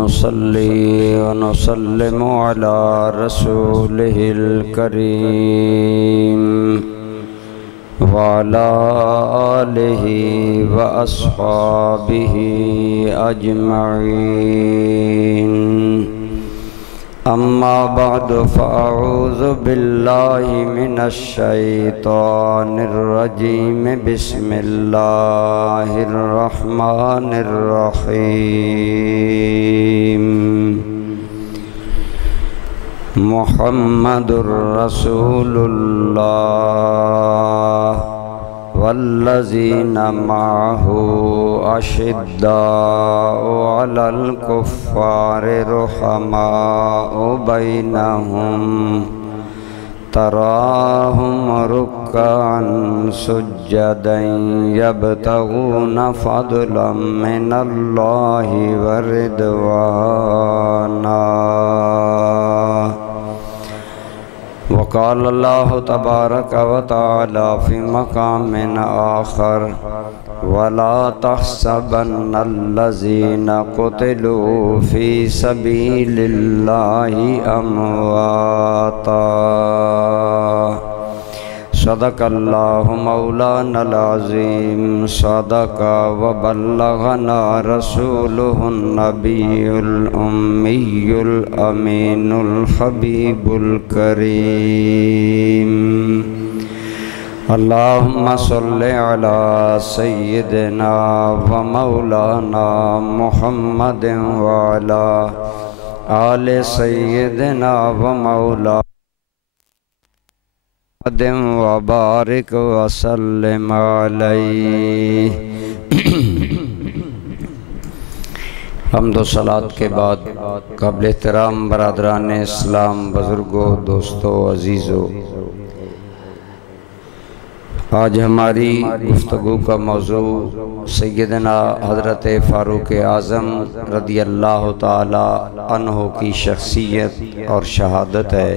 नुसल्ली व नुसल्लिमु अला रसूलिहिल करीम व अला आलिहि व अस्हाबिहि अजमईन। अम्मा बाद फ़अऊज़ु बिल्लाहि मिनश शैतानिर रजीम। बिस्मिल्लाहिर रहमानिर रहीम। मुहम्मदुर रसूलुल्लाह वल्लज़ीना मअहू अशिद्दाउ अलल कुफ़्फ़ारि रुहमाउ बैनहुम तराहुम रुक्कअन सुज्जदन यब्तगूना फ़ज़लन मिनल्लाहि व रिदवाना। वक़ाल अल्लाहु तबारक व तआला फ़ी मक़ामिन आख़र वला तहसबन्नल्लज़ीना क़ुतिलू फ़ी सबीलिल्लाहि अमवाता। सदक़ल्लाहु मौलानल अज़ीम। सदक़ व बल्लगना रसूलुहुन नबियुल उम्मियुल अमीनुल हबीबुल करीम। अल्लाहुम्मा सल्लि अला सय्यिदिना व मौलाना मुहम्मदिन व अला आले सय्यिदिना व मौलाना व बारिक व सल्लिम अलैहि। हम्दो सलात के बाद क़ब्ल एहतराम बरादरान इस्लाम, बुज़ुर्गों, दोस्तों, अज़ीज़ों, आज हमारी गुफ्तगू का मौजू सैयदना हज़रत फ़ारूक़ आज़म रदी अल्लाह ताला अन्हो की शख्सियत और शहादत है।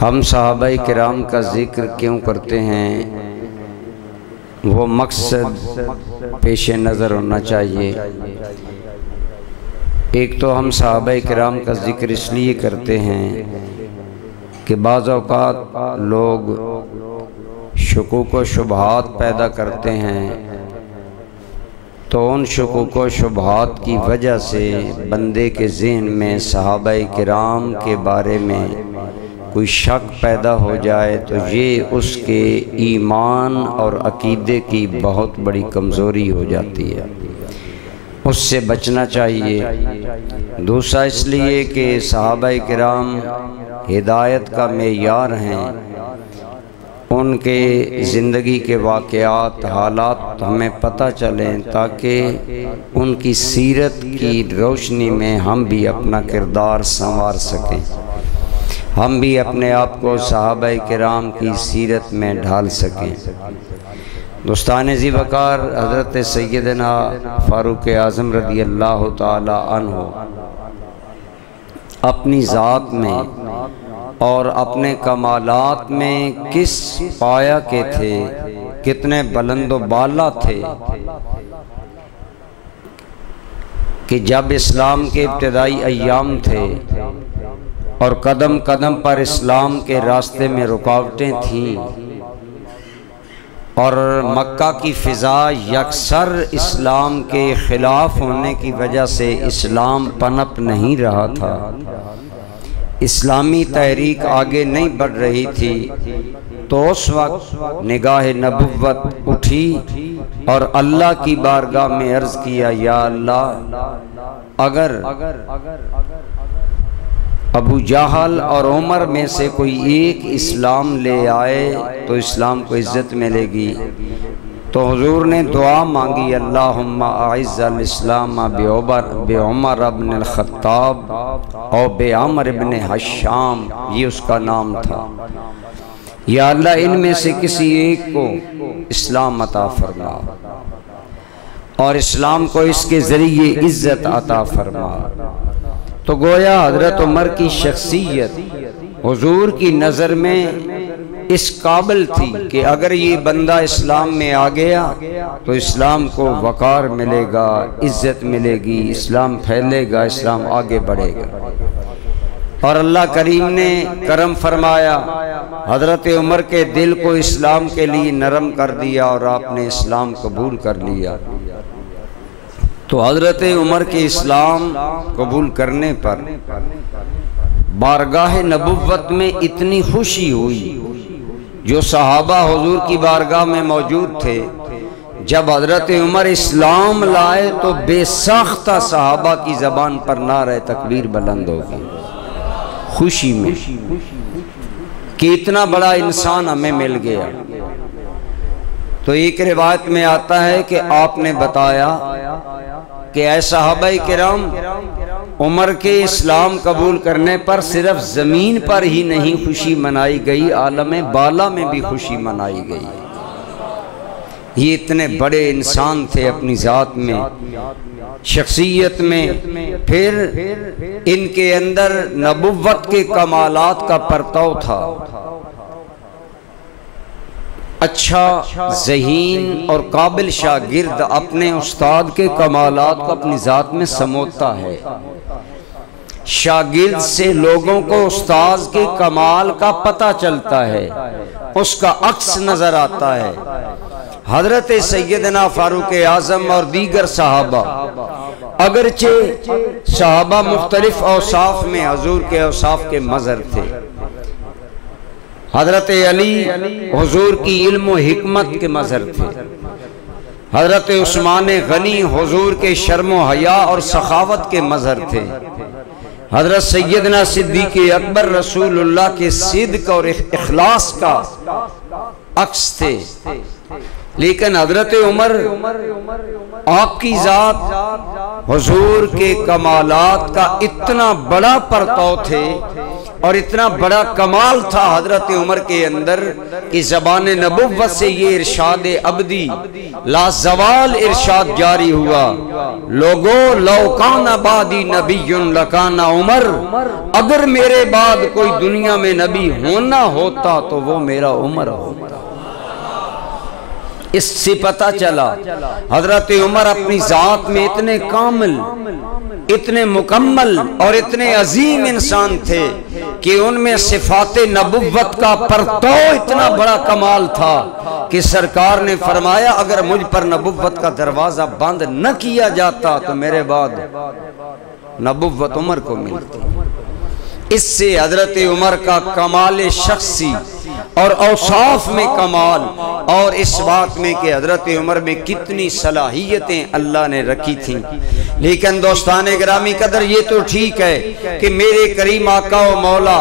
हम सहाबाए किराम का ज़िक्र क्यों करते हैं, वो मकसद पेश नज़र होना चाहिए। एक तो हम सहाबाए किराम का ज़िक्र इसलिए करते हैं कि बाज़ औक़ात लोग शुकूक व शुबहात पैदा करते हैं, तो उन शुकूक व शुबहात की वजह से बंदे के ज़हन में सहाबाए किराम के बारे में कोई शक पैदा हो जाए तो ये उसके ईमान और अकीदे की बहुत बड़ी कमज़ोरी हो जाती है, उससे बचना चाहिए। दूसरा इसलिए कि सहाबाए किराम हिदायत का मेयार हैं, उनके ज़िंदगी के वाक़यात हालात हमें पता चलें ताकि उनकी सीरत की रोशनी में हम भी अपना किरदार संवार सकें, हम भी अपने आप को सहाबाए किराम की सीरत में ढाल सकें। दोस्तान ज़ी वक़ार हज़रत सैयदना फ़ारूक़ आज़म रदी अल्लाह ताला अन्हो अपनी ज़ात में और अपने कमालात में किस पाया के थे, कितने बुलंद बाला थे कि जब इस्लाम के इब्तिदाई अय्याम थे और कदम कदम पर इस्लाम के रास्ते में रुकावटें थीं और मक्का की फ़िज़ा यकसर इस्लाम के ख़िलाफ़ होने की वजह से इस्लाम पनप नहीं रहा था, इस्लामी तहरीक आगे नहीं बढ़ रही थी, तो उस वक्त निगाह नबुव्वत उठी और अल्लाह की बारगाह में अर्ज़ किया, या अल्लाह, अगर अबू जहल और उमर में से कोई एक इस्लाम ले आए तो इस्लाम को इज़्ज़त मिलेगी। तो हुजूर ने दुआ मांगी, अल्लाहुम्मा अइज़्ज़ल इस्लाम बे-उमर इब्न अल-ख़त्ताब और बे-अम्र इब्न हश्शाम, ये उसका नाम था। या अल्लाह, इनमें से किसी एक को इस्लाम अता फरमा और इस्लाम को इसके ज़रिए इज़्ज़त अता फरमा। तो गोया हज़रत उमर की शख्सियत हुजूर की नज़र में इस काबिल थी कि अगर ये बंदा इस्लाम में आ गया तो इस्लाम को वक़ार मिलेगा, इज्जत मिलेगी, इस्लाम फैलेगा, इस्लाम आगे बढ़ेगा। और अल्लाह करीम ने करम फरमाया, हज़रत उमर के दिल को इस्लाम के लिए नरम कर दिया और आपने इस्लाम कबूल कर लिया। तो हज़रत उमर के इस्लाम कबूल करने पर बारगाह नबुव्वत में इतनी खुशी हुई। जो सहाबा हुजूर की बारगाह में मौजूद थे, जब हज़रत उमर इस्लाम लाए तो बेसाख्ता सहाबा की ज़बान पर नारे तकबीर बुलंद हो गई, खुशी में कि इतना बड़ा इंसान हमें मिल गया। तो एक रिवायत में आता है कि आपने बताया कि ऐ सहाबाए किराम, उमर के इस्लाम कबूल करने पर सिर्फ ज़मीन पर ही नहीं खुशी मनाई गई, आलम बाला में भी खुशी मनाई गई। ये इतने बड़े इंसान थे अपनी ज़ात में, शख्सियत में, फिर इनके अंदर नबुव्वत के कमालात का परताव था। अच्छा ज़हीन और काबिल शागिर्द अपने उस्ताद के कमालात को अपनी ज़ात में समोता है। शागिर्द से लोगों को उस्ताद के कमाल का पता चलता है, उसका अक्स नजर आता है। हजरत सैयदना फारूक आज़म और दीगर सहाबा, अगरचे सहाबा मुख्तलिफ औसाफ में हुजूर के औसाफ के मज़हर थे। हजरत अली हुजूर की इल्म व हिकमत के मज़हर थे। हजरत उस्मान गनी हुजूर के शर्म व हया और सखावत के मज़हर थे। हजरत सैयदना सिद्दीक़ अकबर रसूलुल्लाह के सिद्क़ और इखलास का अक्स थे। लेकिन हजरत उमर आपकी ज़ात हुजूर के कमालात का इतना बड़ा परताव थे और इतना बड़ा कमाल था हजरत उमर के अंदर कि ज़बान नबुव्वत से ये इरशाद अबदी लाज़वाल इरशाद जारी हुआ, लोगो लौकाना बादी नबीयुन लकाना उमर, अगर मेरे बाद कोई दुनिया में नबी होना होता तो वो मेरा उमर होता। इससे पता चला हजरत उमर अपनी ज़ात में इतने कामिल, इतने मुकम्मल और इतने अजीम इंसान थे कि उनमें सिफाते नबुव्वत का परताव इतना बड़ा कमाल था कि सरकार ने फरमाया, अगर मुझ पर नबुव्वत का दरवाज़ा बंद न किया जाता तो मेरे बाद नबुव्वत उमर को मिलती। इससे हजरत उमर का कमाल शख्सी और औसाफ में कमाल, और इस बात में कि हजरत उमर में कितनी सलाहियतें अल्लाह ने रखी थी। लेकिन दोस्ताने गिरामी कदर, ये तो ठीक है कि मेरे करीम आका व मौला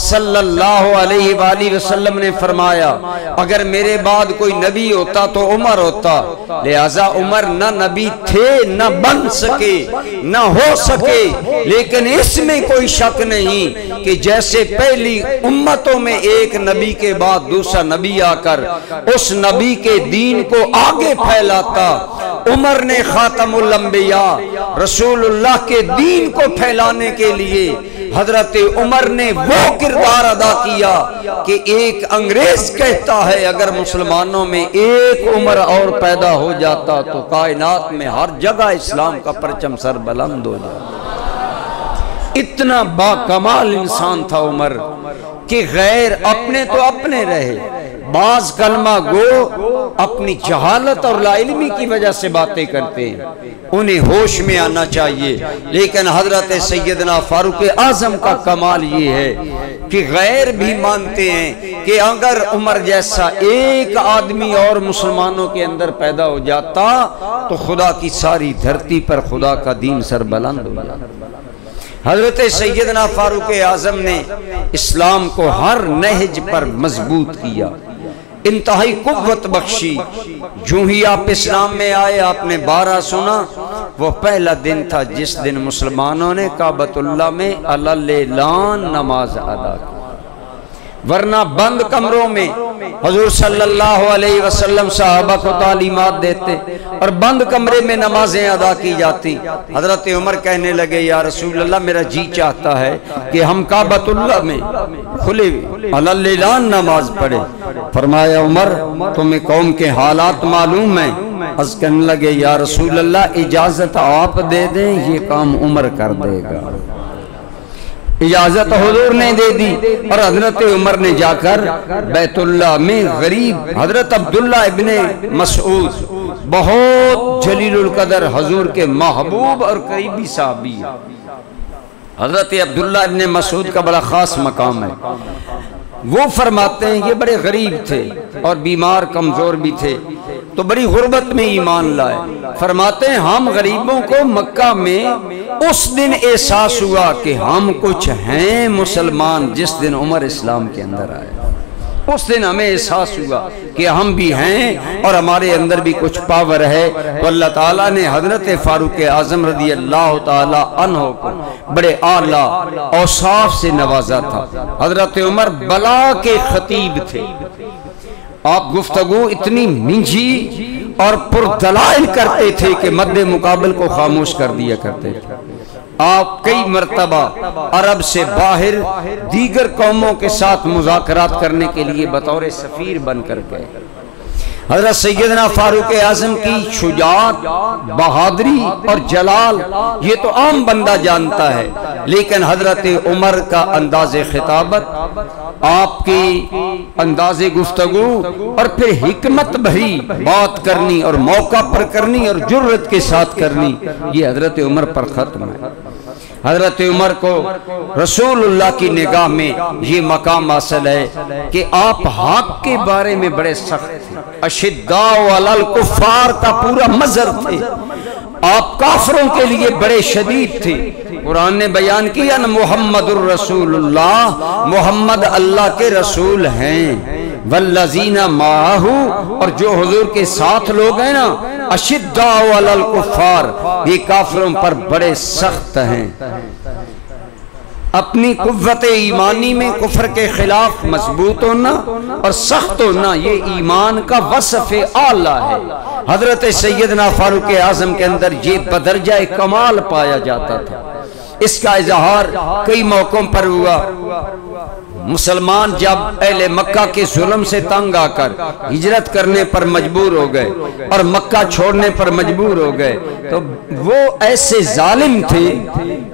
सल्लल्लाहु अलैहि वसल्लम ने फरमाया, अगर मेरे बाद कोई नबी होता तो उमर होता। लिहाजा उमर न नबी थे, न बन सके, न हो सके। लेकिन इसमें कोई शक नहीं कि जैसे पहली उम्मतों में एक नबी के बाद दूसरा नबी आकर उस नबी के दीन को आगे फैलाता, उमर ने खातमुल अंबिया रसूलुल्लाह के दीन को फैलाने के लिए हजरत उमर ने वो किरदार अदा किया कि एक अंग्रेज कहता है, अगर मुसलमानों में एक उमर और पैदा हो जाता तो कायनात में हर जगह इस्लाम का परचम सर बुलंद हो जाता। इतना बाकमाल इंसान था उमर कि गैर अपने तो अपने रहे, बाज कलमा गो अपनी जहालत और लाइल्मी की वजह से बातें करते हैं, उन्हें होश में आना चाहिए। लेकिन हजरत सैयदना फारूक आज़म का कमाल ये है कि गैर भी मानते हैं कि अगर उमर जैसा एक आदमी और मुसलमानों के अंदर पैदा हो जाता तो खुदा की सारी धरती पर खुदा का दीन सर बुलंद हो जाता। हजरत सैयदना फारूक आज़म ने इस्लाम को हर नहज पर मजबूत किया, इंतहाई कुव्वत बख्शी। जो ही आप इस्लाम में आए, आपने 12 सुना, वो पहला दिन था जिस दिन मुसलमानों ने काबतुल्लाह में अलल-ए-लान नमाज अदा की। वरना बंद कमरों में हुजूर सल्लल्लाहु अलैहि वसल्लम सहाबा को तालीमात देते और बंद कमरे में नमाजें अदा की जाती। हजरत उमर कहने लगे, या रसूल अल्लाह, मेरा जी चाहता है कि हम काबतुल्लाह में खुले अलल्लाह नमाज पढ़े। फरमाया, उमर तुम्हें कौम के हालात मालूम है? अर्ज़ करने लगे, या रसूल अल्लाह, इजाजत आप दे दें, ये काम उमर कर देगा। इजाजत हुजूर ने दे दी और हजरत उमर ने जाकर बैतुल्लाह में गरीब हजरत अब्दुल्ला इब्ने मसऊद, बहुत जलीलुल कदर हुजूर के महबूब और करीबी साहबी, हजरत अब्दुल्ला इब्ने मसऊद का बड़ा खास मकाम है। वो फरमाते हैं ये बड़े गरीब थे और बीमार कमजोर भी थे, तो बड़ी गुर्बत में ईमान लाए। फरमाते हैं हम गरीबों को मक्का में उस दिन एहसास हुआ कि हम कुछ हैं मुसलमान, जिस दिन उमर इस्लाम के अंदर आए उस दिन हमें एहसास हुआ कि हम भी हैं और हमारे अंदर भी कुछ पावर है। तो अल्लाह ताला ने हजरत फारूक आजम रज़ी अल्लाह ताला अन्हु को बड़े आला औसाफ से नवाजा था। हजरत उमर बला के खतीब थे। आप गुफ्तगू इतनी मिंजी और पुरदलाइल करते थे कि मद्दे मुकाबल को खामोश कर दिया करते थे। आप कई मर्तबा अरब से बाहर दीगर कौमों के साथ मुज़ाकरात करने के लिए बतौर सफीर बनकर गए। हज़रत सैयदना फारूक आज़म की शुजाअत, बहादुरी और जलाल ये तो आम बंदा जानता है, लेकिन हज़रत उमर का अंदाज़े खिताबत, आपकी अंदाज़े गुफ्तगू और फिर हिकमत भरी बात करनी और मौका पर करनी और जुर्रत के साथ करनी, ये हज़रत उमर पर ख़त्म है। हज़रत उमर को रसूलुल्लाह की निगाह में ये मकाम हासिल है कि आप हक के बारे में बड़े सख्त थे। अशिद्दाउ अलल कुफ्फार का पूरा मजहर थे। आप काफिरों के लिए बड़े शदीद थे। कुरान ने बयान किया न मुहम्मदुर रसूलुल्लाह, मोहम्मद अल्लाह के रसूल हैं। वल्लज़ीना माहू, और जो हुजूर के साथ लोग हैं ना, अशिद्दाउ अलल कुफ्फार, ये काफिरों पर बड़े सख्त हैं। अपनी कुव्वत ईमानी में कुफ्र के खिलाफ मजबूत होना और सख्त होना, ये ईमान का वसफ़े आला है। हजरत सैयदना फारूक आज़म के अंदर ये बदरजाए कमाल पाया जाता था। इसका इजहार कई मौकों पर हुआ। मुसलमान जब अहले मक्का के जुल्म से तंग आकर हिजरत करने पर मजबूर हो गए और मक्का छोड़ने पर मजबूर हो गए, तो वो ऐसे जालिम थे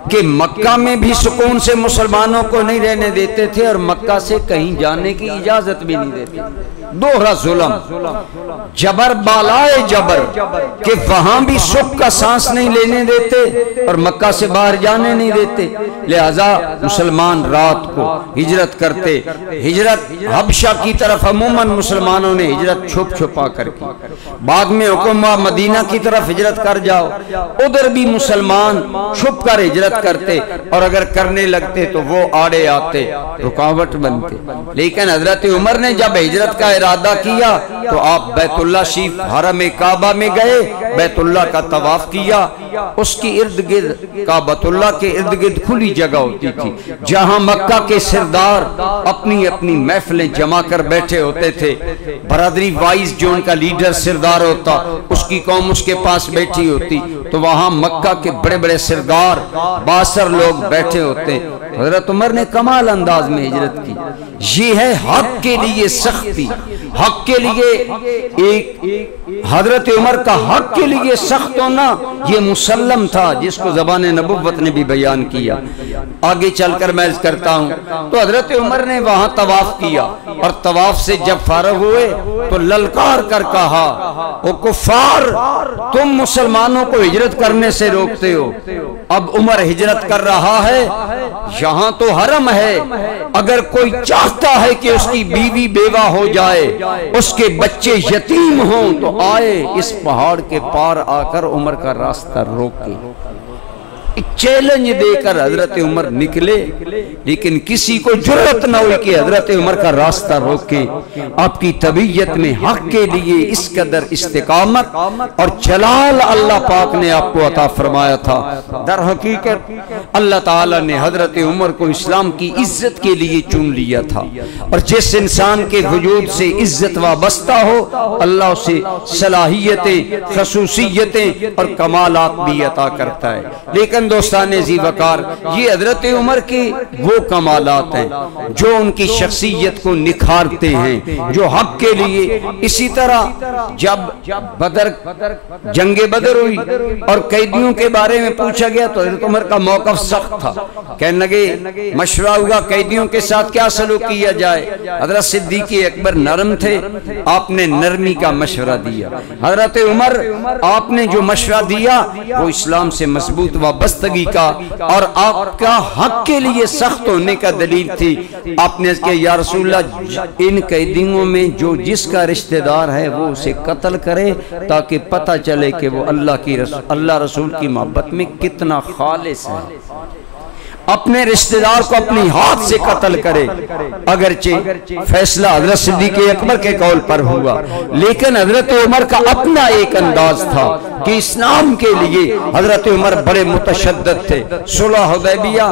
कि मक्का में भी सुकून से मुसलमानों को नहीं रहने देते थे और मक्का से कहीं जाने की इजाजत भी नहीं देते। दोहरा जुल्म, जबर बालाए जबर, कि वहां भी सुख का सांस नहीं लेने देते और मक्का से बाहर जाने नहीं देते। लिहाजा मुसलमान रात को हिजरत करते। हिजरत हबशा की तरफ अमूमन मुसलमानों ने हिजरत छुप छुपा कर की। बाद में हुक्म हुआ मदीना की तरफ हिजरत कर जाओ, उधर भी मुसलमान छुप कर हिजरत करते और अगर करने लगते तो वो आड़े आते, रुकावट बनते। लेकिन हजरत उमर ने जब हिजरत का इरादा किया तो आप बैतुल्लाह शरीफ हरम काबा में गए, बैतुल्लाह का तवाफ किया। उसकी इर्द गिर्द, काबतुल्लाह के इर्द गिर्द खुली जगह होती थी जहां मक्का के सरदार अपनी अपनी महफिलें जमा कर बैठे होते थे। बरादरी वाइज जो उनका लीडर सरदार होता, उसकी कौम उसके पास बैठी होती, तो वहां मक्का के बड़े बड़े सरदार 62 लोग बैठे होते। हजरत उमर ने कमाल अंदाज में हिजरत की। ये है हक के लिए सख्ती, हक के लिए एक हजरत उमर का हक के लिए सख्त होना ये मुसल्लम था, जिसको ज़बान नबुव्वत ने भी बयान किया। आगे चलकर मैं करता हूँ तो हजरत उमर ने वहां तवाफ किया और तवाफ से जब फारग हुए तो ललकार कर कहा, ओ कुफ्फार, तुम मुसलमानों को हिजरत करने से रोकते हो। अब उमर हिजरत कर रहा है, यहाँ तो हरम है, अगर कोई चाहता है कि उसकी बीवी बेवा हो जाए, उसके बच्चे यतीम हों, तो आए इस पहाड़ के पार आकर उमर का रास्ता रोके। चैलेंज देकर हजरत उमर निकले, लेकिन किसी को जरूरत न हुई कि हजरत उमर का रास्ता रोके। आपकी तबीयत में हक के लिए इस कदर इस्तिकामत और जलाल अल्लाह पाक ने आपको अता फरमाया था। दर हकीकत अल्लाह ताला ने हजरत उमर को इस्लाम की इज्जत के लिए चुन लिया था, और जिस इंसान के वजूद से इज्जत वाबस्ता हो अल्लाह उसे सलाहियतें, खसूसियतें और कमालात भी अता करता है। लेकिन दोस्ताने जी वकार, ये हजरत उमर के वो कमालात हैं जो उनकी शख्सियत को निखारते हैं, जो हक के लिए। इसी तरह जब जंगे बदर हुई और कैदियों के बारे में पूछा गया तो हजरत उमर का मौक़िफ़ सख्त था। कहने लगे मशवरा हुआ कैदियों के साथ क्या सलूक किया जाए। हजरत सिद्दीक़ अकबर नरम थे, आपने नरमी का मशवरा दिया। हजरत उमर आपने जो मशवरा दिया वो इस्लाम से मजबूत वाबस्तगी का और आपका हक के लिए सख्त होने का दलील थी। आपने कहा या रसूलल्लाह, इन कैदियों में जो जिसका रिश्तेदार है वो उसे कत्ल करे ताकि पता चले कि वो अल्लाह रसूल की मोहब्बत में कितना खालिस है। अपने रिश्तेदार को अपनी हाथ से कत्ल करे। अगरचे फैसला हजरत सिद्दीक़ अकबर के कौल पर हुआ, लेकिन हजरत उमर का अपना एक अंदाज था कि इस्लाम के लिए हजरत उमर बड़े मुतशद्दिद थे। सुलह हुदैबिया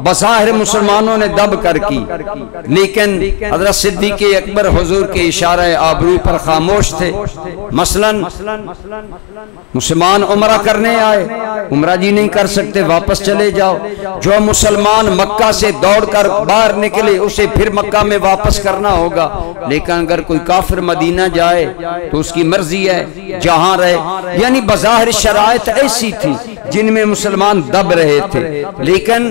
बज़ाहिर मुसलमानों ने दब कर की, लेकिन हजरत सिद्दीक़ अकबर हुजूर के इशारे आबरू पर खामोश थे। मसलन मुसलमान उमरा करने आए, उमरा जी नहीं कर सकते, वापस चले जाओ। जो मुसलमान मक्का से दौड़कर बाहर निकले उसे फिर मक्का में वापस करना होगा, लेकिन अगर कोई काफिर मदीना जाए तो उसकी मर्जी है, जहां रहे। यानी बज़ाहिर शराइत ऐसी थी जिनमें मुसलमान दब रहे थे। लेकिन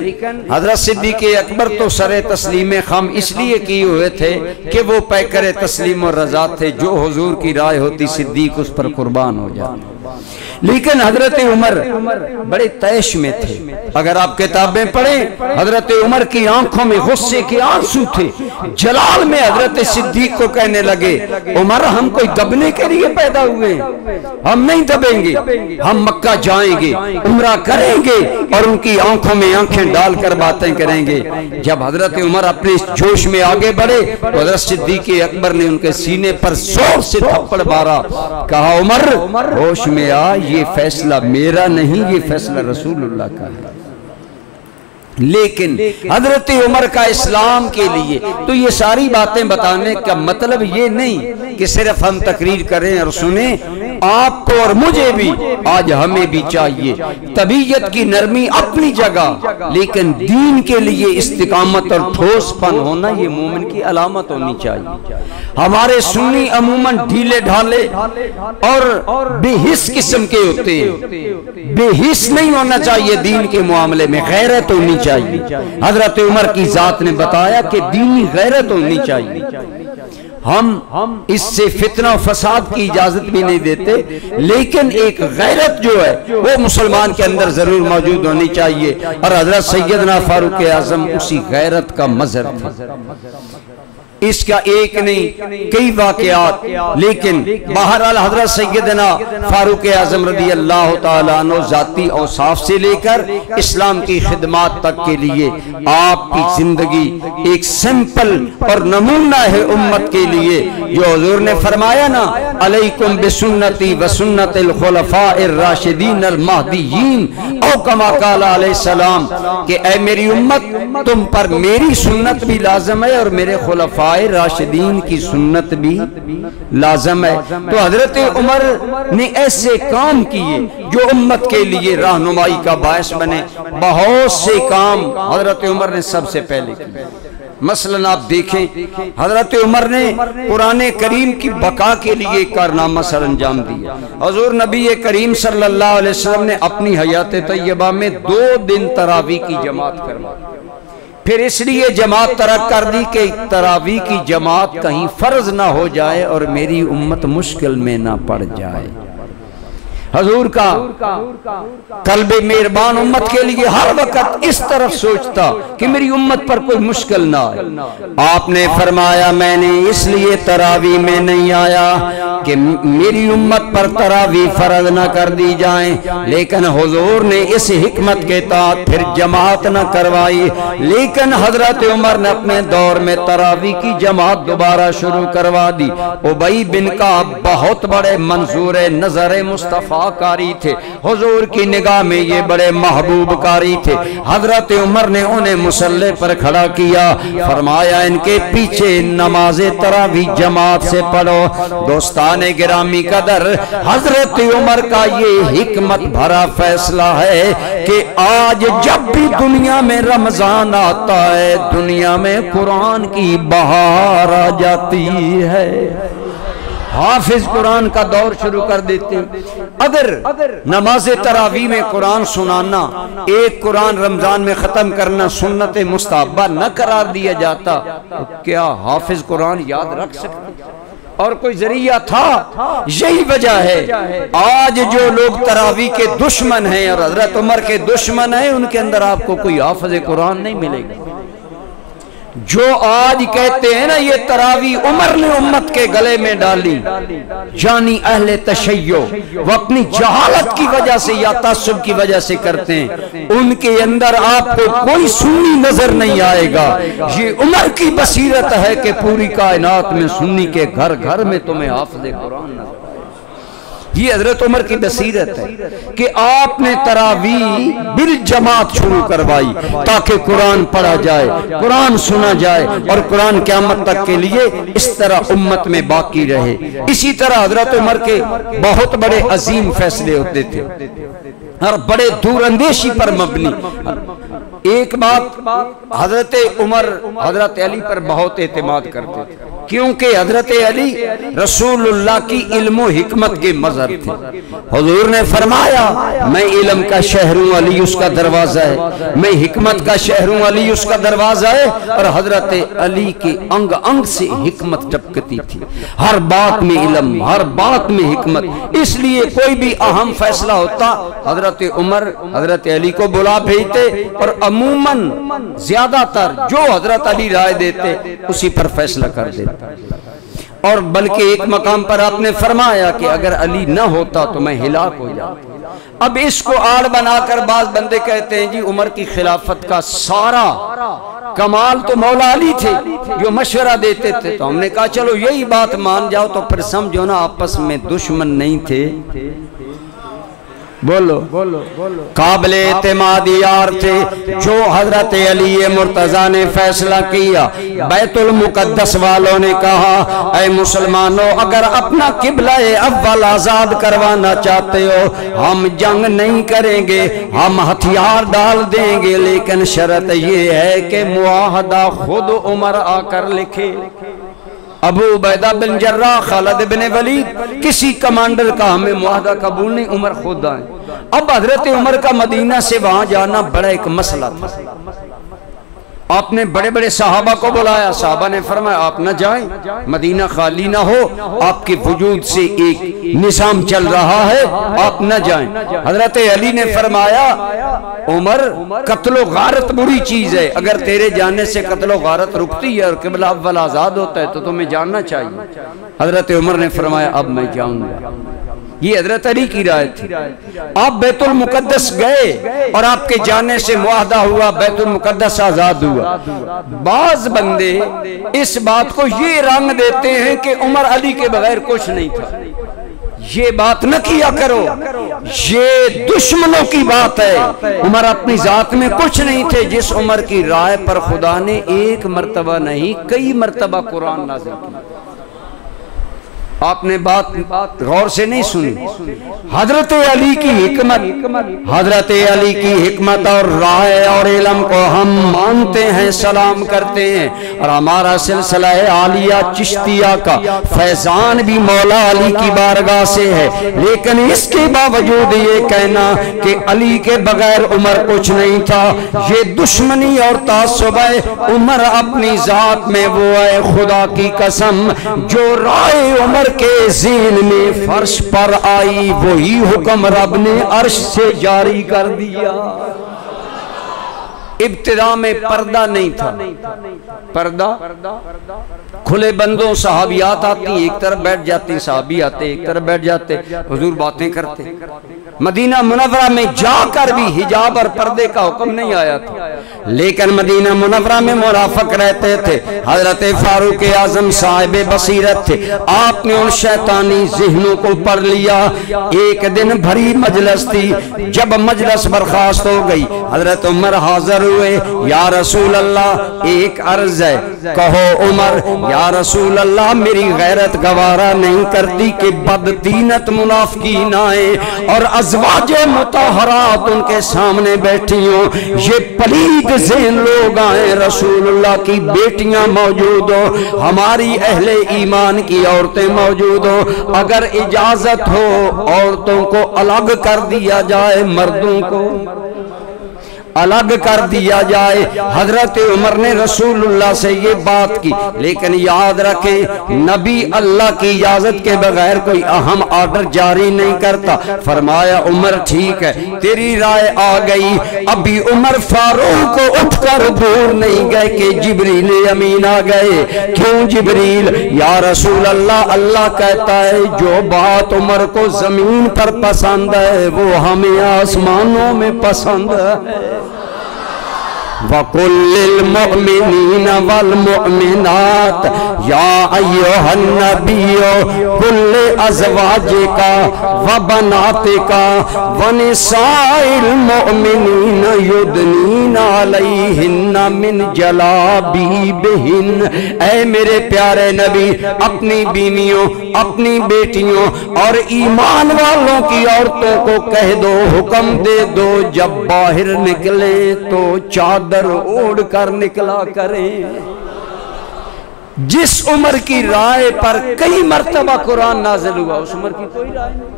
हजरत सिद्दीक़ अकबर तो सरे तस्लीम खम इसलिए किए हुए थे कि वो पैकर तस्लीम और रजा थे, जो हुजूर की राय होती सिद्दीक उस पर कुर्बान हो जाते। लेकिन हजरत उमर बड़े तैश में थे। अगर आप किताबें पढ़ें, हजरत उमर की आंखों में गुस्से के आंसू थे। जलाल में हजरत सिद्दीक को कहने लगे, उमर हम कोई दबने के लिए पैदा हुए, हम नहीं दबेंगे, हम मक्का जाएंगे, उमरा करेंगे और उनकी आंखों में आंखें डालकर बातें करेंगे। जब हजरत उमर अपने जोश में आगे बढ़े तो हजरत सिद्दीक अकबर ने उनके सीने पर जोर से थप्पड़ मारा, कहा उमर होश में आ, ये फैसला मेरा नहीं, ये फैसला रसूलुल्लाह का है। लेकिन हजरत उमर का इस्लाम के लिए तो ये सारी बातें बताने का मतलब ये नहीं कि सिर्फ हम तकरीर करें और सुने। आपको और मुझे भी, आज हमें भी चाहिए तबीयत की नरमी अपनी जगह, लेकिन दीन के लिए इस्तिकामत और ठोसपन होना ये मोमिन की अलामत होनी चाहिए। हमारे सुन्नी अमूमन ढीले ढाले और बेहिस किस्म के होते हैं। बेहिस नहीं होना चाहिए दीन के मामले में, गैरत होनी चाहिए। हजरत उमर की जात ने बताया कि दीनी गैरत होनी चाहिए। हम इससे फितना फसाद की इजाजत भी नहीं देते, लेकिन एक गैरत जो है वो मुसलमान के अंदर जरूर मौजूद होनी चाहिए। और हजरत सैयदना फारूक आजम उसी गैरत का मजहर था। इसका एक नहीं कई वाकयात, लेकिन बहरहाल हजरत सैयदना फारूक आजम रदी अल्लाह तआला अन्हु जाती औसाफ से लेकर इस्लाम की खिदमत तक के लिए आपकी जिंदगी एक सिंपल और नमूना है उम्मत के लिए। जो हुजूर ने फरमाया ना, अलैकुम बिसुन्नती व सुन्नतिल खुलफाइर राशिदीन अल महदीयीन, औ कमा क़ाला अलैहिस्सलाम, कि ऐ मेरी उम्मत तुम पर मेरी सुन्नत भी लाजम है और मेरे खुलफा राशिदीन की सुन्नत भी लाजम है। तो हजरत उमर ने ऐसे काम किए जो उम्मत के लिए रहनुमाई का बायस बने। बहुत से काम हजरत उमर ने सबसे पहले किए। मसलन आप देखें, हजरत उमर ने कुरान करीम की बका के लिए कारनामा सर अंजाम दिया। हुजूर नबी करीम सल्लल्लाहु अलैहि वसल्लम ने अपनी हयात तैयबा में 2 दिन तरावी की जमात करवाई। फिर इसलिए जमात तरक कर दी कि तरावी की जमात कहीं फर्ज ना हो जाए और मेरी उम्मत मुश्किल में ना पड़ जाए। हजूर का कल्ब मेहरबान उम्मत के लिए हर वक्त इस तरफ सोचता कि मेरी उम्मत पर कोई मुश्किल ना आए। आपने फरमाया, मैंने इसलिए तरावी में नहीं आया कि मेरी उम्मत पर तरावी फर्ज न कर दी जाए, लेकिन हुजूर ने इस हिकमत के तहत फिर जमात न करवाई। लेकिन हजरत उमर ने अपने दौर में तरावी की जमात दोबारा शुरू करवा दी। उबई बिन काब बहुत बड़े मंजूर नजर मुस्तफ़ा कारी थे, हुजूर की निगाह में ये बड़े महबूब कारी थे। हजरत उमर ने उन्हें मुसल्ले पर खड़ा किया, फरमाया इनके पीछे नमाज तरावी जमात से पढ़ो। दोस्ताने गिरामी कदर, हजरत उमर का ये हिकमत भरा फैसला है कि आज जब भी दुनिया में रमजान आता है, दुनिया में कुरान की बहार आ जाती है। हाफिज कुरान का दौर शुरू कर देते हैं। अगर नमाज तरावी में कुरान सुनाना, एक कुरान रमजान में खत्म करना सुन्नत मुस्तहब्बा न करार दिया जाता तो क्या हाफिज कुरान याद रख सकते और कोई जरिया था? यही वजह है आज जो लोग तरावी के दुश्मन हैं और हजरत उमर के दुश्मन हैं, उनके अंदर आपको कोई हाफिज कुरान नहीं मिलेगा। जो आज कहते हैं ना ये तरावी उमर ने उम्मत के गले में डाली, जानी अहले तशय्यो, वो अपनी जहालत की वजह से या तासुब की वजह से करते हैं, उनके अंदर आपको कोई सुन्नी नजर नहीं आएगा। ये उमर की बसीरत है कि पूरी कायनात में सुन्नी के घर घर में तुम्हें हाफिज़ कुरान नजर। ये हजरत उमर की बसीरत है कि आपने तरावी बिल जमात शुरू करवाई ताकि कुरान पढ़ा जाए, कुरान सुना जाए और कुरान क़यामत तक के लिए इस तरह उम्मत में बाकी रहे। इसी तरह हजरत उमर के बहुत बड़े अजीम फैसले होते थे और बड़े दूरअंदेशी पर मबनी। एक बात, हजरत उमर हजरत अली पर बहुत एतमाद करते थे, क्योंकि हजरत अली रसूलुल्लाह की इल्म हिकमत के मजहर थे। हुजूर ने फरमाया मैं इल्म का शहर हूँ, अली उसका दरवाजा है, मैं हिकमत का शहर हूँ, अली उसका दरवाजा है। और हजरत अली के अंग अंग से हिकमत टपकती थी, हर बात में इल्म, हर बात में हिकमत। इसलिए कोई भी अहम फैसला होता हजरत उमर हजरत अली को बुला भेजते और अमूमन ज्यादातर जो हजरत अली राय देते उसी पर फैसला कर देते। और बल्कि एक मकाम पर आपने फरमाया कि अगर अली न होता तो मैं हिलाक हो जाता। अब इसको आड़ बनाकर बाज बंदे कहते हैं जी उमर की खिलाफत का सारा कमाल तो मौला अली थे जो मशवरा देते थे। तो हमने कहा चलो यही बात मान जाओ तो फिर समझो ना आपस में दुश्मन नहीं थे। बोलो बोलो बोलो काबिले एतमाद यार थे। जो हजरत अली मुर्तजा ने फैसला किया, बैतुल मुकद्दस वालों ने कहा ऐ मुसलमानों, अगर अपना किबला अव्वल आजाद करवाना चाहते हो हम जंग नहीं करेंगे, हम हथियार डाल देंगे, लेकिन शर्त ये है कि मुआहदा खुद उमर आकर लिखे। अबू उबैदा बिन जर्राह, खालिद बिन वलीद, किसी कमांडर का हमें मुआहदा कबूल नहीं, उमर खुद आए। अब हजरत उमर का मदीना से वहां जाना बड़ा एक मसला था। आपने बड़े बड़े सहाबा को बुलाया, सहाबा ने फरमाया आप न जाएं, मदीना खाली ना हो, आपके वजूद से एक निजाम चल रहा है, आप न जाएं। हजरत अली ने फरमाया उमर कत्लो गारत बुरी चीज है, अगर तेरे जाने से कत्लो गारत रुकती है और किबला अव्वल आजाद होता है तो तुम्हें जानना चाहिए। हजरत उमर ने फरमाया अब मैं जाऊंगा। ये हजरत अली की राय थी। आप बैतुल मुकद्दस गए और आपके जाने से मुआहदा हुआ, बैतुल मुकद्दस आजाद हुआ। बाज बंदे इस बात को ये रंग देते हैं कि उमर अली के बगैर कुछ नहीं था। ये बात न किया करो, ये दुश्मनों की बात है। उमर अपनी जात में कुछ नहीं थे। जिस उमर की राय पर खुदा ने एक मर्तबा नहीं कई मर्तबा कुरान नाज़िल किया। आपने बात गौर से नहीं सुनी। हजरत अली की हिकमत, हजरत अली की हिकमत और राय और इल्म को हम मानते हैं, सलाम करते हैं। और हमारा सिलसिला आलिया चिश्तिया का फैजान भी मौला अली की बारगाह से है। लेकिन इसके बावजूद ये कहना कि अली के बगैर उमर कुछ नहीं था, ये दुश्मनी और तासुब है। उमर अपनी जात में वो है, खुदा की कसम, जो राय उमर के ज़ीन में फर्श पर आई वही हुक्म रब ने अर्श से जारी कर दिया। इब्तिदा में पर्दा नहीं था, पर्दा खुले बंदों सहाबियात आती, एक तरफ बैठ जाती, सहाबी आते एक तरफ बैठ जाते, हुजूर बातें करते। मदीना मुनव्वरा में जाकर भी हिजाब और पर्दे का हुक्म नहीं आया था, लेकिन मदीना मुनव्वरा में मुनाफिक रहते थे। हजरत फारूक आजम साहिब बसीरत थे, आपने उन शैतानी ज़हनों को पढ़ लिया। एक दिन भरी मजलिस थी, जब मजलिस बर्खास्त हो गई, हजरत उमर हाजिर हुए। या रसूल अल्लाह, एक अर्ज है, कहो उमर। या रसूल अल्लाह, मेरी गैरत गवारा नहीं करती कि बददीनत मुनाफिकीन आए और अज़वाजे मुतहरात उनके सामने बैठी हो, ये पलीद ज़हन लोग आए, रसूलुल्लाह की बेटियां मौजूद हो, हमारी अहले ईमान की औरतें मौजूद हो, अगर इजाजत हो औरतों को अलग कर दिया जाए, मर्दों को अलग कर दिया जाए। हजरत उमर ने रसूलुल्लाह से ये बात की, लेकिन याद रखें नबी अल्लाह की इजाजत के बगैर कोई अहम ऑर्डर जारी नहीं करता। फरमाया उमर ठीक है, तेरी राय आ गई। अभी उमर फारूक उठकर दूर नहीं गए कि जिब्रील अमीन आ गए। क्यों जिब्रील? या रसूल अल्लाह, अल्लाह कहता है जो बात उमर को जमीन पर पसंद है वो हमें आसमानों में पसंद है। वकुल्लिल मुअमिनीन वल मुअमिनात या अय्युहन नबिय्यो कुल्ले अज़वाजिका व बनातिका व निसाइल मुअमिनीन युदनीन अलैहिन्ना मिन जलाबीबिहिन। ऐ मेरे प्यारे नबी, अपनी बीवियों, अपनी बेटियों और ईमान वालों की औरतों को कह दो, हुक्म दे दो, जब बाहर निकले तो चादर ओढ़ कर निकला करें। जिस उम्र की राय पर कई मर्तबा कुरान नाज़िल हुआ, उस उम्र की कोई राय नहीं।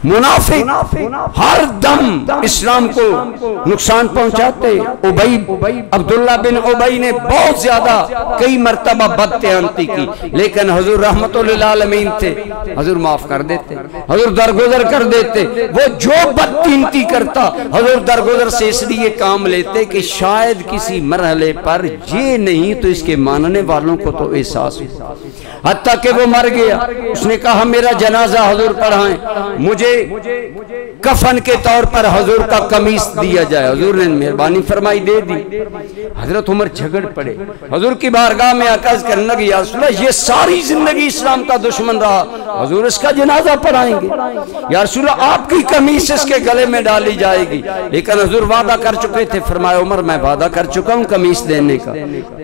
मुनाफिक हर दम इस्लाम को नुकसान पहुंचाते। अब्दुल्ला बिन उबई ने बहुत ज्यादा कई मर्तबा बदतयानती की, लेकिन हुजूर रहमतुल्लिल आलमीन थे, हुजूर माफ कर देते, हुजूर दरगुजर कर देते। वो जो बदतयानती करता हुजूर दरगुजर से इसलिए काम लेते कि शायद किसी मरहले पर ये नहीं तो इसके मानने वालों को तो एहसास हो। हत्ता कि वो मर गया, उसने कहा मेरा जनाजा हुजूर पढ़ाएं, मुझे कफन के तौर पर हुजूर का कमीज दिया जाए। हुजूर ने मेहरबानी फरमाई, दे दी। हजरत उमर झगड़ पड़े, हुजूर की बारगाह में आकाश करने लगे, या रसूल अल्लाह, ये सारी जिंदगी इस्लाम का दुश्मन रहा, हुजूर इसका जनाजा पढ़ाएंगे। या रसूल अल्लाह, आपकी कमीज इसके गले में डाली जाएगी। लेकिन हुजूर वादा कर चुके थे। फरमाया उमर, मैं वादा कर चुका हूँ कमीज देने का,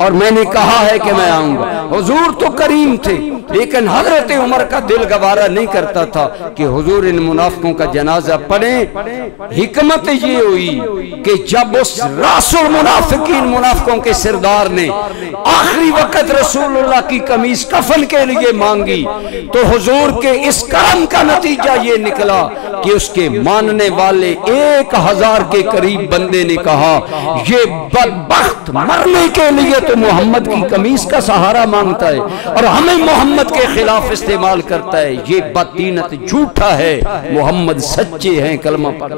और मैंने कहा है कि मैं आऊंगा। हुजूर तो करीम थे, लेकिन हजरत उमर का दिल गवारा नहीं करता था कि हुजूर इन मुनाफिकों का जनाजा पढ़े। हिकमत ये हुई कि जब उस रासुल मुनाफिकीन, मुनाफिकों के सरदार ने आखिरी वक्त रसूलुल्लाह की कमीज कफन के लिए मांगी, तो हुजूर के इस करम का नतीजा ये निकला कि उसके मानने वाले 1000 के करीब बंदे ने कहा, ये बदबख्त मरने के लिए तो मोहम्मद की कमीज का सहारा मांगता है और हमें मोहम्मद के खिलाफ इस्तेमाल करता है, ये बददीनत झूठा है, मोहम्मद सच्चे हैं, कलमा पढ़।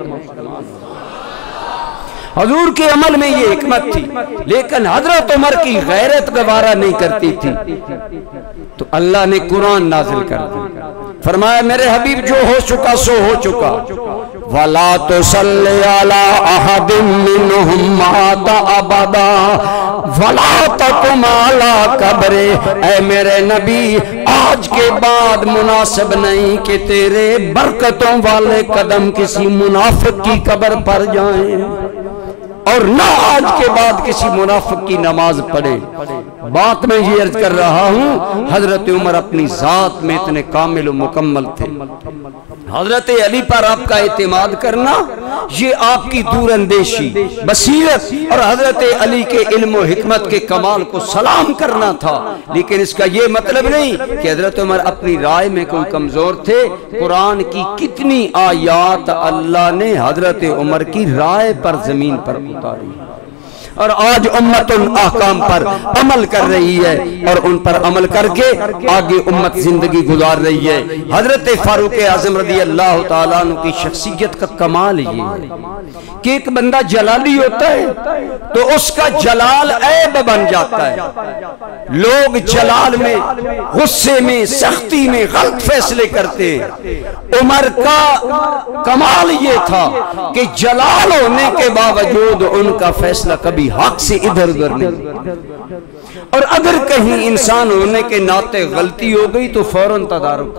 हुजूर के अमल में ये हिकमत थी, लेकिन हजरत उमर की गैरत गवारा नहीं करती थी, तो अल्लाह ने कुरान नाजिल कर दिया। फरमाया मेरे हबीब, जो हो चुका सो हो चुका, वला तो सल्ले अला अहदिम मिनहुम माता अबदा वला तकुम अला कब्रे। ऐ मेरे नबी, आज के बाद मुनासिब नहीं कि तेरे बरकतों वाले कदम किसी मुनाफिक की कब्र पर जाएं, और ना आज के बाद किसी मुनाफिक की नमाज पढ़े। बात मैं ये अर्ज कर रहा हूँ, हजरत उमर अपनी जात में इतने कामिल और मुकम्मल थे। हजरत अली पर आपका एतमाद करना ये आपकी दूरंदेशी, बसीरत और हजरत अली के इल्म और हिकमत के कमाल को सलाम करना था। लेकिन इसका ये मतलब नहीं कि हजरत उमर अपनी राय में कोई कमजोर थे। कुरान की कितनी आयात अल्लाह ने हजरत उमर की राय पर जमीन पर उतारी। और आज उम्मत उन अहकाम पर अमल कर रही है और उन पर अमल करके आगे उम्मत जिंदगी गुजार रही है। हजरत फारूक आजम रज़ी अल्लाह तआला अन्हु की शख्सियत का कमाल ये है कि एक बंदा जलाली होता है तो उसका जलाल ऐब बन जाता है। लोग जलाल में, गुस्से में, सख्ती में गलत फैसले करते हैं। उमर का कमाल ये था कि जलाल होने के बावजूद उनका फैसला कभी हक से इधर उधर नहीं, और अगर कहीं इंसान होने के नाते गलती हो गई तो फौरन तदारुक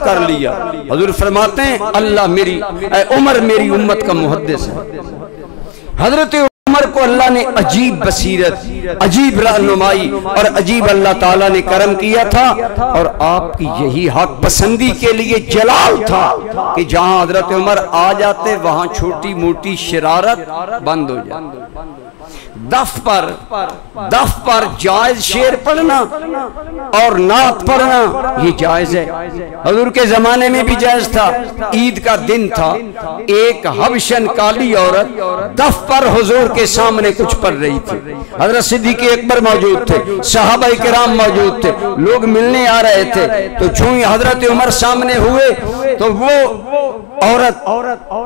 कर लिया। हुजूर फरमाते हैं अल्लाह उमर मेरी उम्मत का मुहद्दिस है। हजरत उमर को अल्लाह ने अजीब बसीरत, अजीब रहनुमाई और अजीब अल्लाह ताला ने करम किया था, और आपकी यही हक पसंदी के लिए जलाल था कि जहां हजरत उमर आ जाते वहां छोटी मोटी शरारत बंद हो जाती। दफ पर जायज शेर पढ़ना और नात पढ़ना ये जायज है। हुजूर के जमाने में भी जायज था। ईद का दिन था, एक हबशन काली औरत दफ पर हुजूर के सामने कुछ पढ़ रही थी। हजरत सिद्दीक़ अकबर मौजूद थे, सहाबाए किराम मौजूद थे, लोग मिलने आ रहे थे। तो चूंकि हजरत उमर सामने हुए तो वो औरत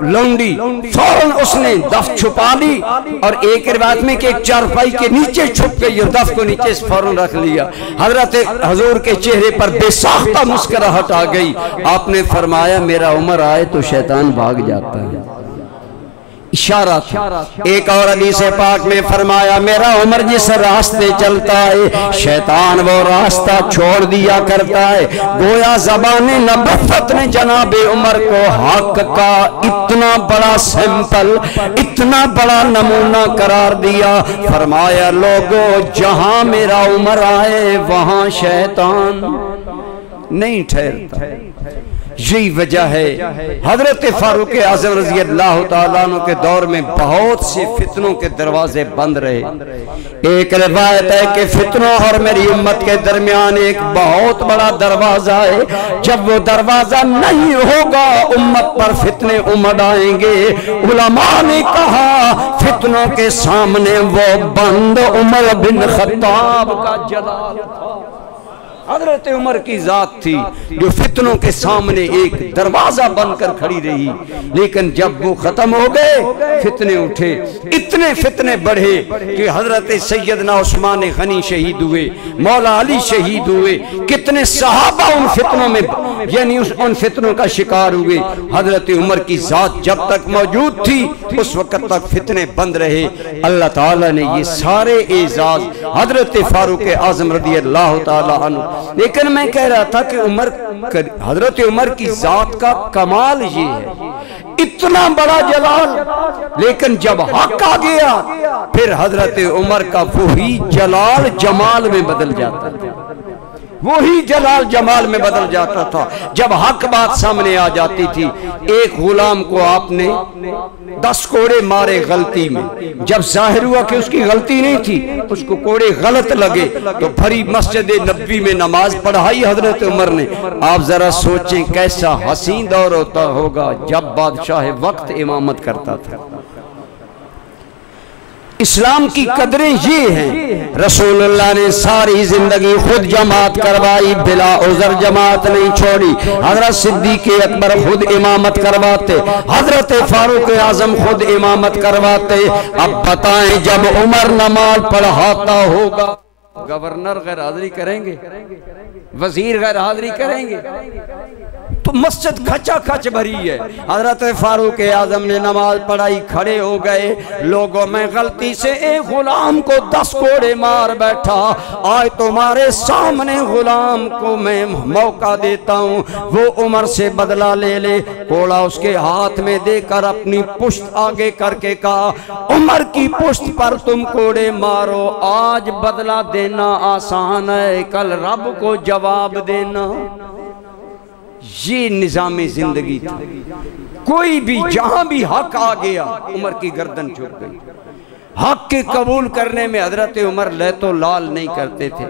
लौंडी फौरन उसने दफ छुपा ली, और एक रिवायत में कि एक चारपाई के नीचे छुप गई और दफ को नीचे से फौरन रख लिया। हजरत हुजूर के चेहरे पर बेसाख्ता मुस्कुराहट आ गई। आपने फरमाया मेरा उमर आए तो शैतान भाग जाता है, इशारा था। एक और हदीस पाक में फरमाया मेरा उमर जिस रास्ते चलता है शैतान वो रास्ता छोड़ दिया करता है। गोया ज़बाने नबुव्वत ने जनाबे उमर को हक का इतना बड़ा सैंपल, इतना बड़ा नमूना करार दिया। फरमाया लोगों जहां मेरा उमर आए वहां शैतान नहीं ठहरता। यही वजह है हजरत फारूक आज़म रज़ी अल्लाह तआला अन्हु के दौर में बहुत से फितनों के दरवाजे बंद रहे। एक रिवायत है कि फितनों और मेरी उम्मत के दरमियान एक बहुत बड़ा दरवाजा है, जब वो दरवाजा नहीं होगा उम्मत पर फितने उमड़ आएंगे। उलमा ने कहा फितनों के सामने वो बंद उमर बिन खत्ताब का जलाल था। हजरत उमर की जात थी जो फितनों के सामने एक दरवाजा बनकर खड़ी रही, लेकिन जब वो खत्म हो गए फितने उठे। इतने फितने बढ़े कि हजरत सैयदना उस्मान गनी शहीद हुए, मौला अली शहीद हुए, कितने सहाबा उन फितनों में यानी उन फितनों का शिकार हुए। हजरत उमर की जात जब तक मौजूद थी उस वक्त तक फितने बंद रहे। अल्लाह ताला ने ये सारे एजाज हजरत फारूक आज़म रज़ी अल्लाह तआला अन्हु। लेकिन मैं कह रहा था कि हजरत उमर की जात का कमाल ये है, इतना बड़ा जलाल, लेकिन जब हक आ गया फिर हजरत उमर का वही जलाल जमाल में बदल जाता था, वही जलाल जमाल में बदल जाता था। जब हक बात सामने आ जाती थी, एक गुलाम को आपने 10 कोड़े मारे गलती में, जब जाहिर हुआ कि उसकी गलती नहीं थी, उसको कोड़े गलत लगे तो भरी मस्जिद नबवी में नमाज पढ़ाई हजरत उमर ने। आप जरा सोचें कैसा हसीन दौर होता होगा जब बादशाह वक्त इमामत करता था। इस्लाम की कदरें ये हैं, रसूलुल्लाह ने सारी जिंदगी खुद जमात करवाई, बिला उज़र जमात नहीं छोड़ी। हजरत सिद्दीक़ अकबर खुद इमामत करवाते, हजरत फारूक आज़म खुद इमामत करवाते। अब बताएं जब उमर नमाज पढ़ाता होगा, गवर्नर गैर हाजिरी करेंगे, वजीर गैर हाजिरी करेंगे, तो मस्जिद खचा खच भरी है। हजरत फारूक आज़म ने नमाज पढ़ाई, खड़े हो गए। लोगों में गलती से एक गुलाम को 10 कोड़े मार बैठा, आज तुम्हारे सामने गुलाम को मैं मौका देता हूँ वो उमर से बदला ले ले। कोड़ा उसके हाथ में देकर अपनी पुश्त आगे करके कहा उमर की पुश्त पर तुम कोड़े मारो, आज बदला देना आसान है, कल रब को जवाब देना। ये निजाम जिंदगी था। कोई भी जहां भी हक आ गया उमर की गर्दन झुक गई। हक के कबूल करने में हजरत उमर लहतो लाल नहीं करते थे।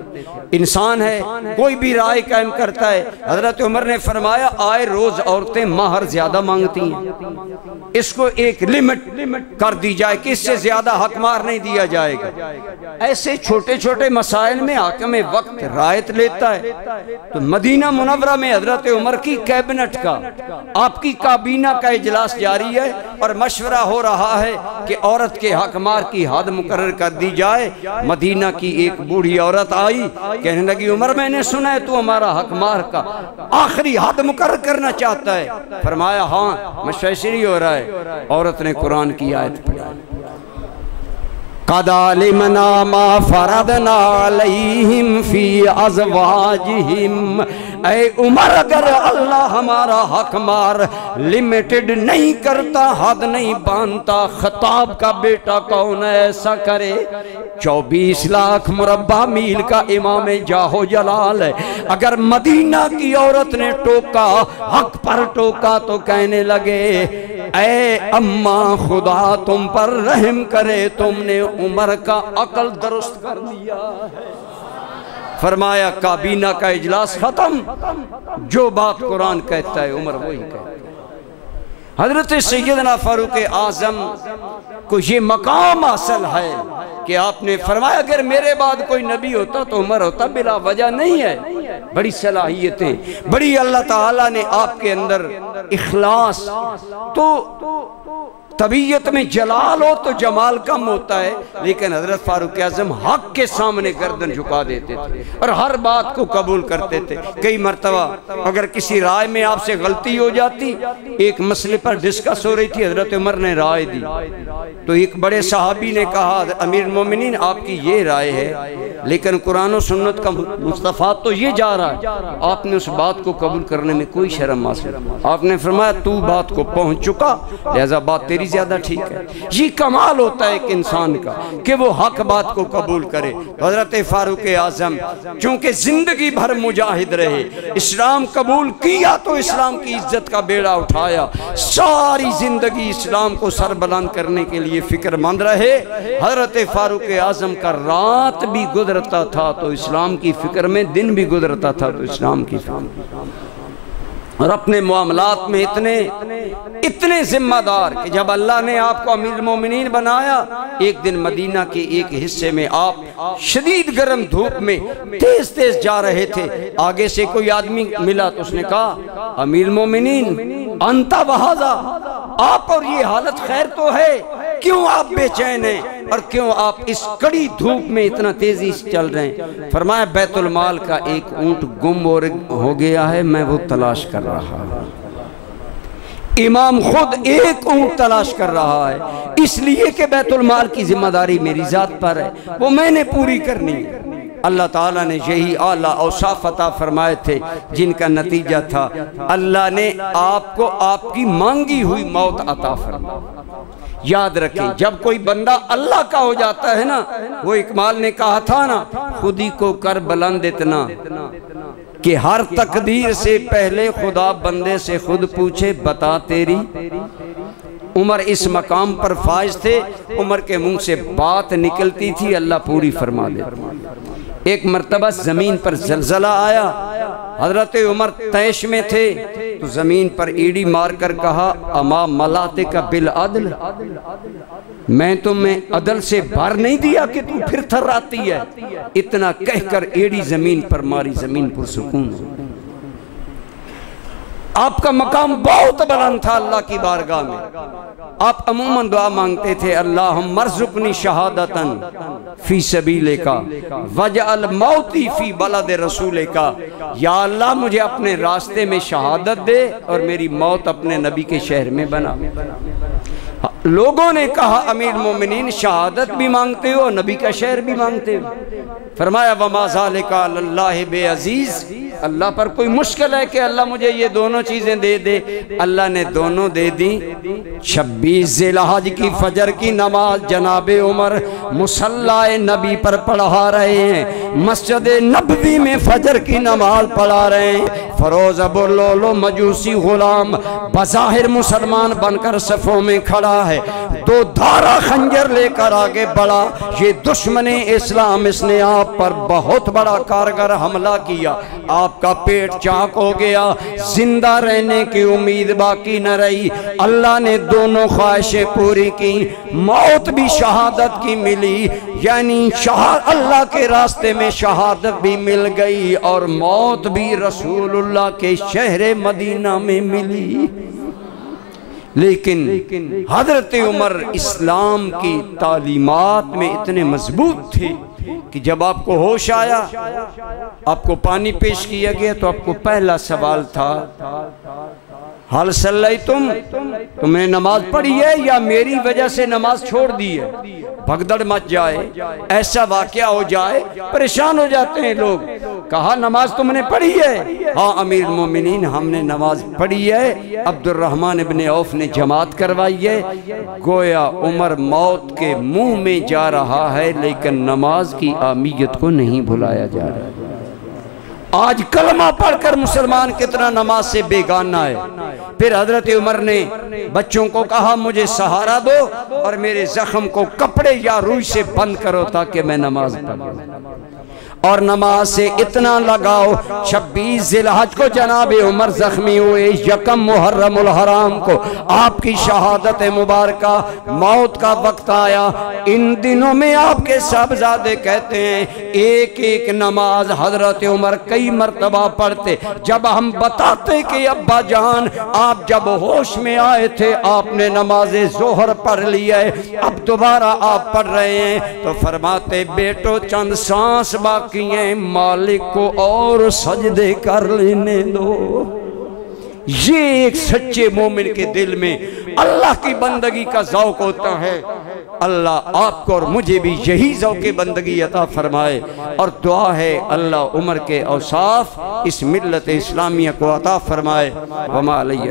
इंसान है, कोई भी राय कायम करता है। हजरत उमर ने फरमाया आए रोज औरतें महर ज्यादा मांगती हैं, इसको एक लिमिट कर दी जाए कि इससे ज्यादा हक मार नहीं दिया जाएगा। ऐसे छोटे छोटे मसाइल में हाकिम वक्त रायत लेता है। तो मदीना मुनव्वरा में हजरत उमर की कैबिनेट का, आपकी काबीना का इजलास जारी है और मशवरा हो रहा है कि औरत के हक मार की हद मुकर्रर कर दी जाए। मदीना की एक बूढ़ी औरत आई, कहने लगी उमर मैंने सुना है तू हमारा हक मार का आखिरी हद मुकर्रर करना चाहता है। फरमाया हाँ मशवरा हो रहा है। औरत ने कुरान की आयत पढ़ी, कदालिमना मा फरदना अलैहिम फी अज़वाजिहिम। ऐ उमर अगर अल्लाह हमारा हक मार लिमिटेड नहीं करता, हद नहीं बांधता, खताब का बेटा कौन ऐसा करे? 24 लाख मुरब्बा मील का इमाम जाहो जलाल है। अगर मदीना की औरत ने टोका, हक पर टोका तो कहने लगे ऐ अम्मा खुदा तुम पर रहम करे, तुमने उमर का अकल दुरुस्त कर दिया है। फरमाया काबीना का इजलास खत्म, जो बात कुरान कहता है उमर वही कहता है। हजरत सैयदना फारूक आजम को ये मकाम हासिल है कि आपने फरमाया अगर मेरे बाद कोई नबी होता तो उमर होता, बिला वजह नहीं है। बड़ी सलाहियतें, बड़ी अल्लाह ताला ने आपके अंदर इखलास, तो तबीयत में जलाल हो तो जमाल कम होता है। लेकिन हजरत फारूक आजम हक के सामने गर्दन झुका देते थे और हर बात को कबूल करते थे। कई मरतबा अगर किसी राय में आपसे गलती हो जाती, एक मसले पर डिस्कस हो रही थी, हजरत उमर ने राय दी तो एक बड़े सहाबी ने कहा अमीर मोमिनीन आपकी ये राय है लेकिन कुरान और सुन्नत का मुस्तफा तो ये जा रहा है। आपने उस बात को कबूल करने में कोई शर्म हासिल, आपने फरमाया तू बात को पहुंच चुका लिहाजा बात तेरी ज्यादा ठीक है। ये कमाल होता है एक इंसान का कि वो हक बात को कबूल करे। हजरत फारूक आजम चूंकि जिंदगी भर मुजाहिद रहे, इस्लाम कबूल किया तो इस्लाम की इज्जत का बेड़ा उठाया, सारी जिंदगी इस्लाम को सरबलंद करने के लिए फिक्रमंद रहे। हजरत फारूक आजम का रात भी गुजरता था तो इस्लाम की फिक्र में, दिन भी गुजरता था तो इस्लाम की फिक्र, और अपने मामलात में इतने जिम्मेदार कि जब अल्लाह ने आपको अमीर मोमिनीन बनाया, एक दिन मदीना के एक हिस्से में आप शदीद गर्म धूप में तेज तेज जा रहे थे, आगे से कोई आदमी मिला तो उसने कहा अमीर मोमिनीन अंता वहाजा, आप और ये हालत खैर तो है, क्यों आप बेचैन हैं और क्यों आप इस कड़ी धूप में इतना तेजी से चल रहे हैं? फरमाया बैतुल माल का एक ऊंट गुम हो गया है, मैं वो तलाश कर रहा हूं। इमाम खुद एक ऊंट तलाश कर रहा है, इसलिए कि बैतुल माल की जिम्मेदारी मेरी जात पर है, वो मैंने पूरी करनी है। अल्लाह ताला ने यही आला औसाफ अता फरमाए थे जिनका नतीजा था अल्लाह ने आपको आपकी मांगी हुई मौत अता फरमाई। याद रखें जब कोई बंदा अल्लाह का हो जाता है ना, वो इकमाल ने कहा था ना, खुदी को कर बुलंद इतना कि हर तकदीर से पहले खुदा बंदे से खुद पूछे बता तेरी। उमर इस मकाम पर फाइज थे, उमर के मुंह से बात निकलती थी अल्लाह पूरी फरमा देता। एक मर्तबा जमीन पर जलजला आया, हजरत उमर तैश में थे तो जमीन पर ईड़ी मारकर कहा अमा मलाते का बिल अदल, मैं तुम्हें अदल से भर नहीं दिया कि तू फिर थर्राती है। इतना कहकर ईड़ी जमीन पर मारी, जमीन पर सुकून। आपका मकाम बहुत बुलंद था अल्लाह की बारगाह में। आप अमूमन दुआ मांगते थे अल्लाह मरजुकनी शहादतन फी सबीले का वजअल मौती फी बलद रसूले का, या अल्लाह मुझे अपने रास्ते में शहादत दे और मेरी मौत अपने नबी के शहर में बना। लोगों ने कहा अमीर मोमिनीन शहादत भी मांगते हो, नबी का शहर भी मांगते हो। फरमाया वमा ज़ालिका अल्लाह बे अजीज, अल्लाह पर कोई मुश्किल है कि अल्लाह मुझे ये दोनों चीज़ें दे दे? अल्लाह ने दोनों दे दी। 26 ज़िलहज की फजर की नमाज जनाबे उमर मुसल्लाए नबी पर पढ़ा रहे हैं, मस्जिद नबवी में फजर की नमाज पढ़ा रहे हैं। फरोज अबू लोलो मजूसी गुलाम बज़ाहिर मुसलमान बनकर सफ़ों में खड़ा है, 2 धारा खंजर लेकर आगे बढ़ा। ये दुश्मन इस्लाम, इसने आप पर बहुत बड़ा कारगर हमला किया, आपका पेट चाक हो गया, जिंदा रहने की उम्मीद बाकी न रही। अल्लाह ने दोनों ख्वाहिशें पूरी की, मौत भी शहादत की मिली, यानी अल्लाह के रास्ते में शहादत भी मिल गई और मौत भी रसूलुल्लाह के शहर मदीना में मिली। लेकिन हजरत उमर इस्लाम की तालीमात में इतने मजबूत थे कि जब आपको होश आया, आपको पानी पेश किया गया, तो आपको पहला सवाल था, हल सल्लई तुमने नमाज पढ़ी है या मेरी वजह से नमाज छोड़ दी है? भगदड़ मच जाए, ऐसा वाकया हो जाए, परेशान हो जाते हैं लोग। कहा नमाज तुमने पढ़ी है? हाँ अमीर मोमिनीन, हमने नमाज पढ़ी है, अब्दुर्रहमान इब्ने औफ ने जमात करवाई है। गोया उमर मौत के मुंह में जा रहा है, लेकिन नमाज की अहमियत को नहीं भुलाया जा रहा। आज कलमा पढ़कर मुसलमान कितना नमाज से बेगाना है। फिर हजरत उमर ने बच्चों को कहा, मुझे सहारा दो और मेरे जख्म को कपड़े या रुई से बंद करो ताकि मैं नमाज पढ़ूं। और नमाज से इतना लगाओ, 26 ज़िलहज को जनाब उमर जख्मी हुए, यकम मुहर्रमुल हराम को आपकी शहादत मुबारका, मौत का वक्त आया। इन दिनों में आपके साहबजादे कहते हैं एक एक नमाज हजरत उमर कई मरतबा पढ़ते। जब हम बताते कि अब्बा जान आप जब होश में आए थे आपने नमाज जोहर पढ़ ली है, अब दोबारा आप पढ़ रहे हैं, तो फरमाते बेटो चंद सांस बाकी है, मालिक को और सजदे कर लेने दो। ये एक सच्चे मोमिन के दिल में अल्लाह की बंदगी का ज़ौक़ होता है। अल्लाह आपको और मुझे भी यही ज़ौक़े बंदगी अता फरमाए। और दुआ है अल्लाह उमर के औसाफ इस मिल्लत इस्लामिया को अता फरमाए। वमा अलैहि।